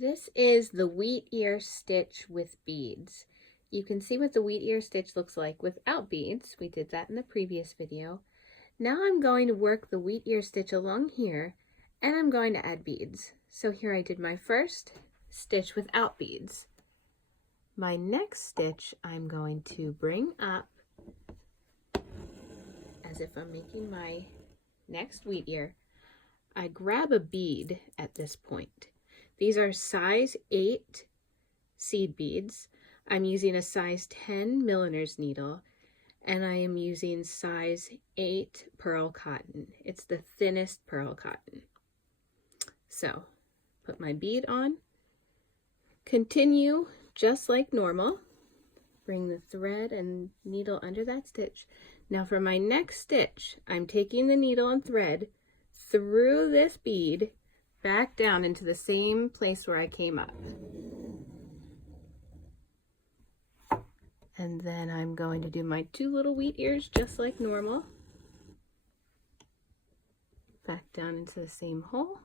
This is the Wheatear Stitch with beads. You can see what the Wheatear Stitch looks like without beads. We did that in the previous video. Now I'm going to work the Wheatear Stitch along here, and I'm going to add beads. So here I did my first stitch without beads. My next stitch I'm going to bring up as if I'm making my next Wheatear. I grab a bead at this point. These are size 8 seed beads. I'm using a size 10 milliner's needle, and I am using size 8 pearl cotton. It's the thinnest pearl cotton. So, put my bead on, continue just like normal, bring the thread and needle under that stitch. Now for my next stitch, I'm taking the needle and thread through this bead back down into the same place where I came up. And then I'm going to do my 2 little wheat ears just like normal. Back down into the same hole.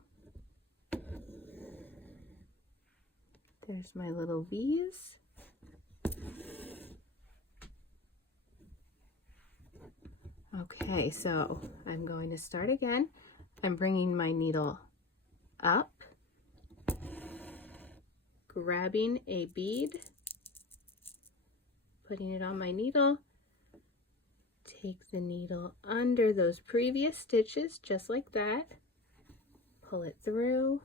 There's my little V's. Okay, so I'm going to start again. I'm bringing my needle up, grabbing a bead, putting it on my needle, take the needle under those previous stitches just like that, pull it through,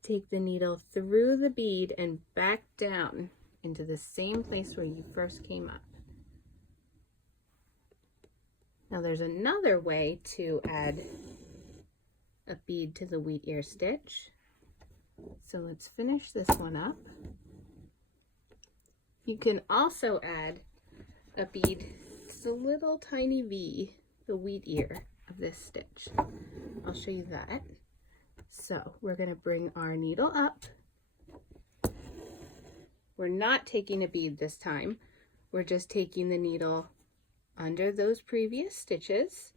take the needle through the bead and back down into the same place where you first came up. Now there's another way to add a bead to the Wheatear stitch. So let's finish this one up. You can also add a bead to the little tiny V, the Wheatear of this stitch. I'll show you that. So we're going to bring our needle up. We're not taking a bead this time. We're just taking the needle under those previous stitches,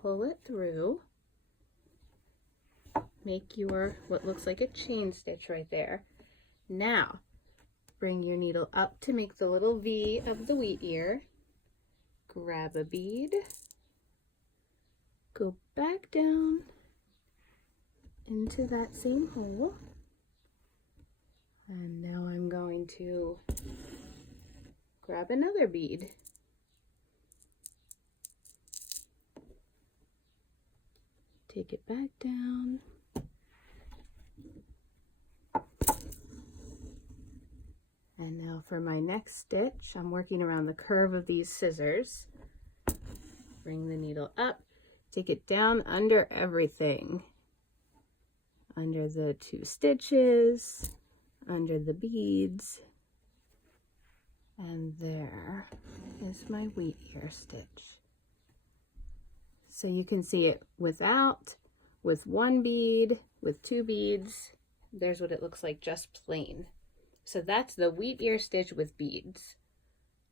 pull it through, make your what looks like a chain stitch right there. Now bring your needle up to make the little V of the Wheatear, grab a bead, go back down into that same hole, and now I'm going to grab another bead. Take it back down. And now for my next stitch, I'm working around the curve of these scissors. Bring the needle up, take it down under everything. Under the 2 stitches, under the beads. And there is my Wheatear stitch. So you can see it without, with 1 bead, with 2 beads. There's what it looks like just plain. So that's the Wheatear stitch with beads.